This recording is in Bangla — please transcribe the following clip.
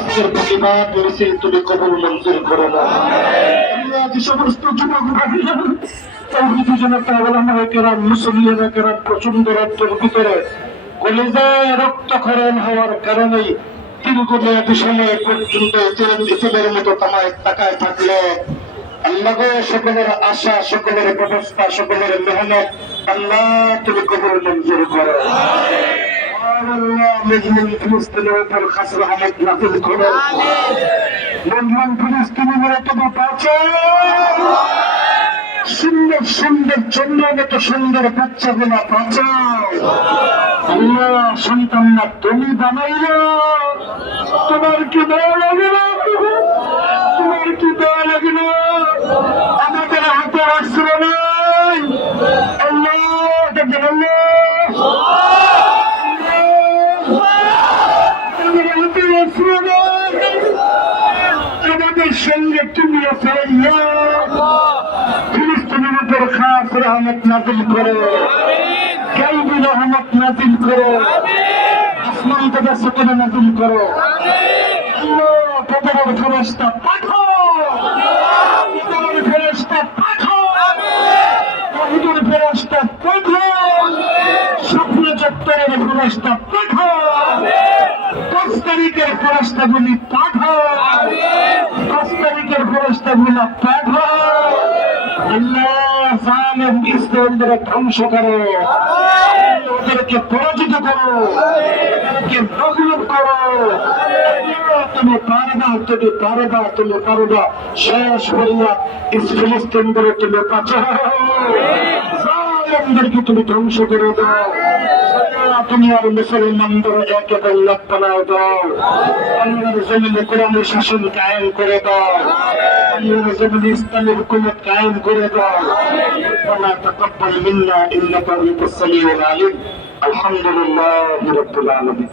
আজকের প্রতিবাদ মিছিল তুমি কবুল মঞ্জুর করো না। যে সমস্ত যুবক ভাইরা তাওহীদি জনতা ওলামায়ে কেরাম মুসল্লিরা কেরাম প্রচন্ড রক্তের ভিতরে কলিজায় রক্তক্ষরণ হওয়ার কারণে দীর্ঘমেয়াদী সময় পর্যন্ত ইতিমের মতো তাকায় থাকলে আল্লাহ গো, সকলের আশা, সকলের ব্যবস্থা, সকলের মেহনত আল্লাহ তুমি কবুল মঞ্জুর করো। মজলুম ফিলিস্তিনের উপর খাস রহমত নাযিল করো। মজলুম ফিলিস্তিনিরা তুমি বাঁচাও। সুন্দর সুন্দর জন্মের মতো সুন্দর বাচ্চাগুলা বাঁচাও। আল্লাহ, সন্তান না তুমি বানাইলো, তোমার কি দয়া লাগে না? তোমার কি দয়া লাগে না? আমাদের হাতে আসছিল নাই। আল্লাহ আমাদের হাতে আসছিল নাই। আমাদের সঙ্গে তুমি আছো আল্লাহ। ফিলিস্তিনের উপর খাস রহমত নাযিল করো, গায়বী রহমত নাযিল করো, আসমান থেকে সুকিনা নাযিল করো। আল্লাহ, বদরের ফেরেশতা পাঠাও, বদরের ফেরেশতা পাঠাও, ওহুদের ফেরেশতা পাঠাও, স্বপ্ন চত্বরের ফেরেশতা পাঠাও, 10 তারিখের ফেরেশতাগুলি পাঠাও, 10 তারিখের ফেরেশতাগুলো পাঠাও। আল্লাহ, জালেম ইসরায়েলকে ধ্বংস করো, ওদেরকে পরাজিত করো, ওদেরকে মগলুব করো। তুমি পারবা, তুমি পারবা, তুমি পারবা। শেষ হইয়া ফিলিস্তিনদের তুমি বাঁচাও, জালেমদেরকে তুমি ধ্বংস করে দাও। তুমি আর মুসলমানদের একেবারে লাখ বানাও দাও। আল্লাহর জমিনে কোরআনের শাসন কায়েম করে দাও। আল্লাহর জমিনে ইসলামের হুকুমত কায়েম করে দাও। ربنا تقبل منا انك انت السميع العليم الحمد لله رب العالمين